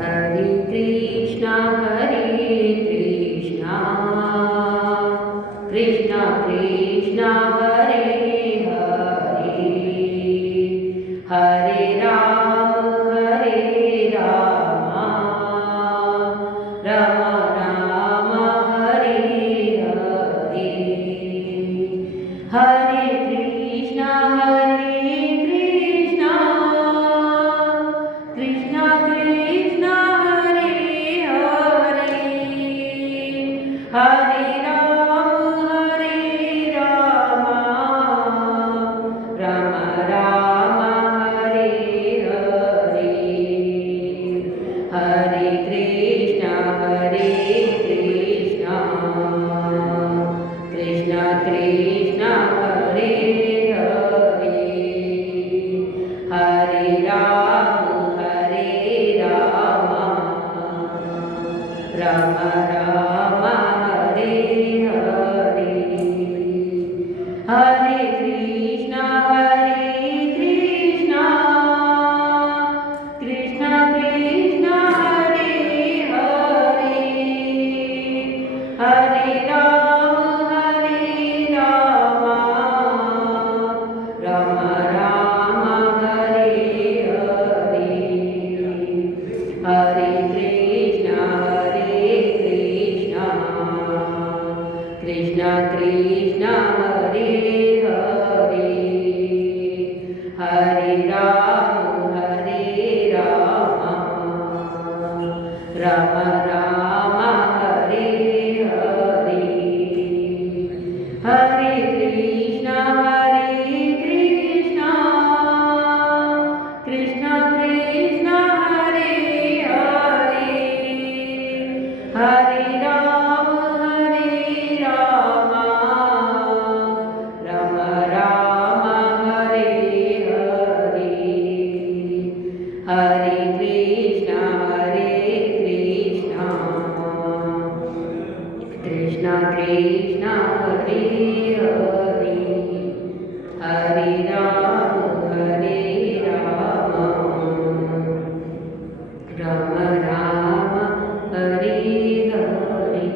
हरे कृष्णा कृष्णा कृष्णा हरे हरे हरे राम राम राम हरे हरे हरे कृष्णा कृष्णा कृष्णा हरे हरे हरे राम राम राम हरे हरे हरे कृष्णा कृष्णा कृष्णा हरे हरे हरे राम राम राम हरे हरे हरे कृष्णा कृष्णा कृष्णा हरे हरे हरे राम राम राम हरे हरे हरे कृष्णा कृष्णा कृष्णा हरे हरे हरे राम राम राम हरे हरे हरे कृष्णा कृष्णा कृष्णा हरे हरे हरे राम राम राम हरे हरे हरे कृष्णा कृष्णा कृष्णा हरे हरे हरे राम राम राम हरे हरे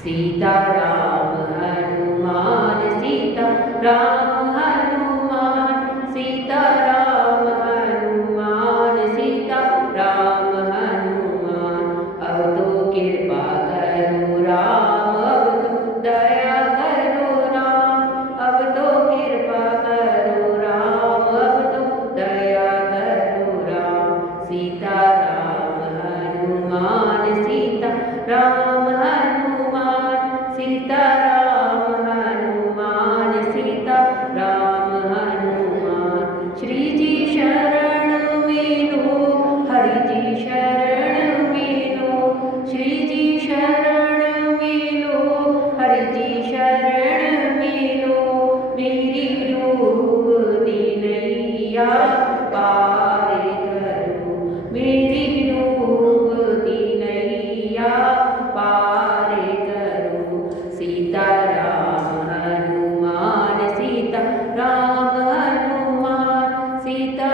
सीता राम हनुमान सीता राम हनुमान सीता राम हनुमान सीता राम हनुमान अब तो कृपा करो राम अब तो दया करो राम अब तो कृपा करो राम अब तो दया करो राम सीता राम हनुमान सीता राम हनुमान सीता राम हनुमान सीता राम हनुमान श्री जी शरण में लो हरि जी शरण में लो श्री जी शरण में लो हरि जी शरण में लो मेरी डूबती नैया पार करो मेरी डूबती नैया पार करो सीता राम हनुमान सीता राम हनुमान सीता